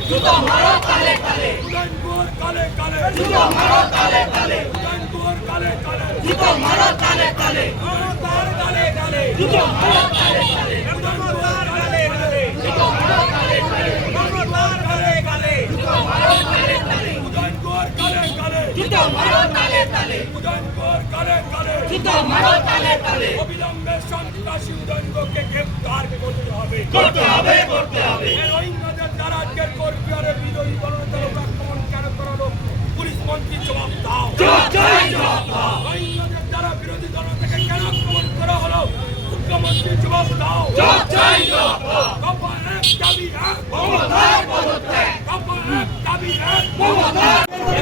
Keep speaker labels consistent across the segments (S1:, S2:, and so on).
S1: জুতো মারো তালে তালে উদয়নপুর কালে কালে জুতো মারো তালে তালে উদয়নপুর কালে কালে জুতো মারো তালে তালে মমতার কালে কালে জুতো মারো তালে তালে উদয়নপুর কালে কালে জুতো মারো তালে তালে মমতার কালে কালে জুতো মারো তালে তালে উদয়নপুর কালে কালে জুতো মারো তালে তালে উদয়নপুর কালে কালে জুতো মারো তালে তালে অবিলম্বে সন্ত্রাসী উদয়নপুরকে গ্রেফতার করতে হবে করতে হবে করতে হবে রোহিঙ্গাদের দ্বারা আজকের কোচবিহারে বিরোধী দলনেতারা আক্রমণ কেন করালো পুলিশ মন্ত্রী জবাব দাও রোহিঙ্গাদের দ্বারা বিরোধী দল থেকে কেন আক্রমণ করা হলো মুখ্যমন্ত্রী জবাব দাও দফা এক দাবি এক মমতার পদত্যাগ দফা এক দাবি এক মমতার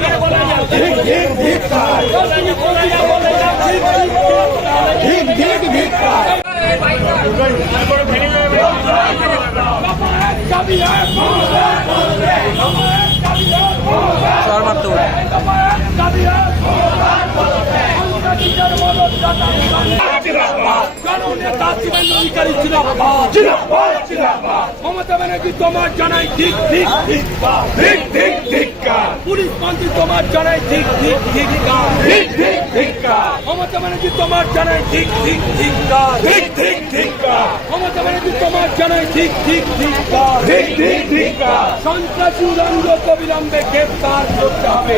S1: মমতা ব্যানার্জি তোমার জানাই ঠিক ঠিক ঠিক ঠিক ঠিক ঠিক পুলিশ মন্ত্রী তোমার জানাই ঠিক ঠিক ঠিক ঠিক ঠিক ঠিক মমতা ব্যানার্জি তোমার জানাই ঠিক ঠিক ঠিক ঠিক ঠিক ঠিক মমতা ব্যানার্জি তোমার জানাই ঠিক ঠিক ঠিক ঠিক ঠিক ঠিক সন্ত্রাসী উদয়নকে অবিলম্বে গ্রেফতার করতে হবে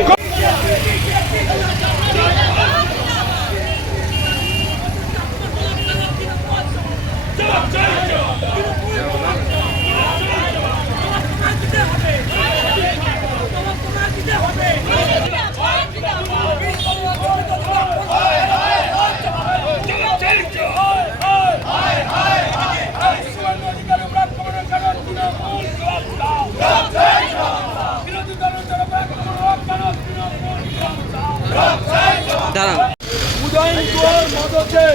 S1: উদয়নপুর মদতে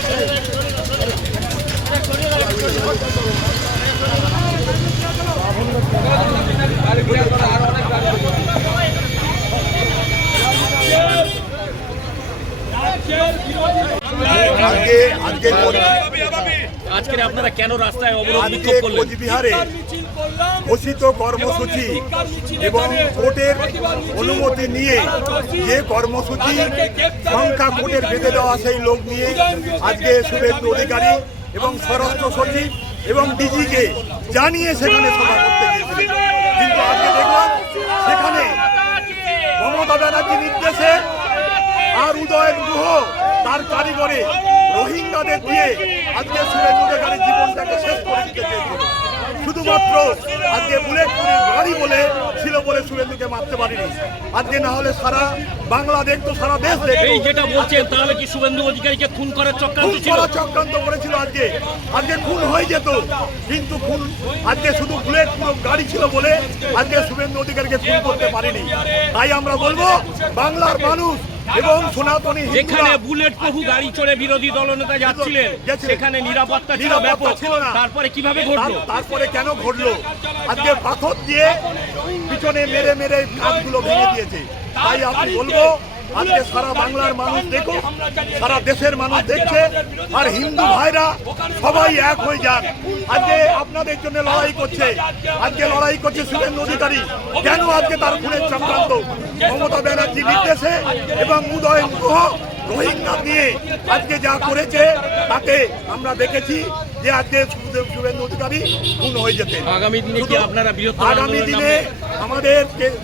S2: আজকে আপনারা কেন রাস্তায় অবরোধ বিক্ষোভ করলেন?
S3: কোচবিহারে ঘোষিত কর্মসূচি এবং কোর্টের অনুমতি নিয়ে যে কর্মসূচি সংখ্যা কোর্টের বেঁধে দেওয়া সেই লোক নিয়ে আজকে শুভেন্দু অধিকারী এবং স্বরাষ্ট্র সচিব এবং ডিজিকে জানিয়ে সেখানে সভা করতে গিয়েছিলেন, কিন্তু আজকে দেখলাম সেখানে মমতা ব্যানার্জির নির্দেশে আর উদয়ন গুহ তার কারিগরে রোহিঙ্গাদের দিয়ে আজকে শুভেন্দু অধিকারীর জীবনটাকে শেষ করে দিতে চেয়েছিল। শুধুমাত্র আজকে বুলেট প্রুফ গাড়ি বলে ছিল বলে শুভেন্দুকে মারতে পারিনি। আজকে না হলে সারা বাংলা দেখতো, সারা দেশ দেখতো।
S2: এই যেটা বলছেন তাহলে কি শুভেন্দু অধিকারীকে খুন করার চক্রান্ত ছিল?
S3: চক্রান্ত করেছিল। আজকে খুন হয়ে যেত, কিন্তু খুন আজকে শুধু বুলেট প্রুফ গাড়ি ছিল বলে আজকে শুভেন্দু অধিকারীকে খুন করতে পারিনি। তাই আমরা বলবো বাংলার মানুষ এবং সনাতনী
S2: যেখানে বুলেট প্রভু গাড়ি চড়ে বিরোধী দলনেতা যাচ্ছিলেন সেখানে নিরাপত্তা ছিল ব্যাপক, তারপরে কিভাবে ঘটলো?
S3: তারপরে কেন ঘটলো? আজকে পাথর দিয়ে পিছনে মেরে মেরে কাজগুলো ভেঙে দিয়েছে। তাই আমি বলবো আজকে সারা বাংলার মানুষ দেখো, সারা দেশের মানুষ দেখছে, আর হিন্দু ভাইরা সবাই এক হয়ে যান। আজকে আপনাদের জন্য লড়াই করছে, আজকে লড়াই করছে শুভেন্দু অধিকারী। কেন আজকে তার খুনের চক্রান্ত মমতা ব্যানার্জির নির্দেশে এবং উদয়ন গুহ রোহিঙ্গা নিয়ে আজকে যা করেছে তাতে আমরা দেখেছি যে আজকে শুভেন্দু অধিকারী খুন হয়ে যেতে।
S2: আগামী দিনে কি আপনারা
S3: আগামী দিনে আমাদের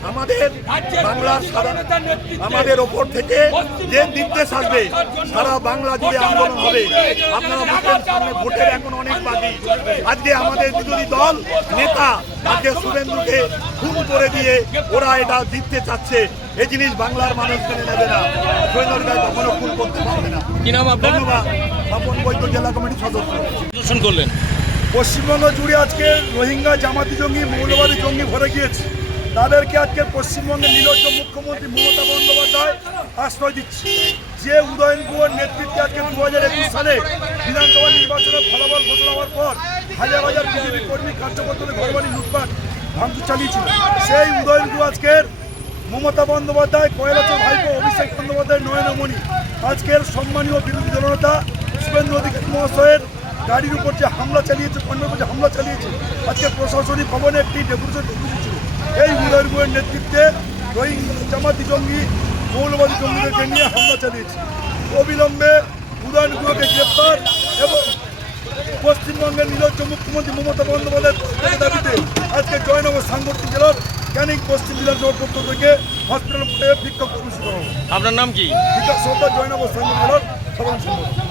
S3: বাংলার আমাদের ওপর থেকে যে নির্দেশ আসবে সারা বাংলা জুড়ে আন্দোলন হবে। আপনারা ভোটের সামনে, ভোটের এখন অনেক বাকি। আজকে আমাদের বিরোধী দল নেতা আজকে শুভেন্দুকে খুন করে দিয়ে ওরা এটা জিততে চাচ্ছে। এই জিনিস বাংলার মানুষ মেনে নেবে না। শুভেন্দু অধিকারী কখনো খুন করতে পারবে না।
S2: কি নাম আপনার?
S3: ধন্যবাদ। স্বপন বৈদ্য, জেলা কমিটির সদস্য।
S2: প্রদর্শন করলেন
S4: পশ্চিমবঙ্গ জুড়ে আজকে রোহিঙ্গা জামাতি জঙ্গি, মৌলবাদী জঙ্গি ভরে গিয়েছে। তাদেরকে আজকে পশ্চিমবঙ্গের নির্লজ্জ মুখ্যমন্ত্রী মমতা বন্দ্যোপাধ্যায় আশ্রয় দিচ্ছে। যে উদয়ন গুহর নেতৃত্বে আজকে 2021 সালে বিধানসভা নির্বাচনের ফলাফল ঘোষণা হওয়ার পর হাজার হাজার বিজেপি কর্মী কার্যকর্তাদের ঘরবাড়ি লুটপাট ভাঙচুর চালিয়েছিল, সেই উদয়ন গুহ আজকের মমতা বন্দ্যোপাধ্যায়, কয়লাচর ভাইপো অভিষেক বন্দ্যোপাধ্যায় নয়নমণি আজকের সম্মানীয় বিরোধী দলনেতা শুভেন্দু অধিকারী মহাশয়ের গাড়ির উপর যে হামলা চালিয়েছে, পণ্যের উপর যে হামলা চালিয়েছে, আজকে প্রশাসনিক ভবনে একটি ডেপুটেশন ছিল। এই উদয়নগুলোর নেতৃত্বে রোহিঙ্গা জামাতি জঙ্গি মৌলবাদী জঙ্গিদেরকে নিয়ে হামলা চালিয়েছে। অবিলম্বে উদয়নগুলোকে গ্রেপ্তার এবং পশ্চিমবঙ্গের নির্লজ্জ মুখ্যমন্ত্রী মমতা বন্দ্যোপাধ্যায়ের দাবিতে আজকে জয়নগর সাংগঠনিক জেলার ক্যানিং পশ্চিম জেলার পক্ষ থেকে হসপিটাল বিক্ষোভ কর্মসূচি করা হবে।
S2: আপনার নাম কি?
S4: বিকাশ সর্দার, জয়নগর সাংগঠনিক জেলার সাধারণ সম্পাদক।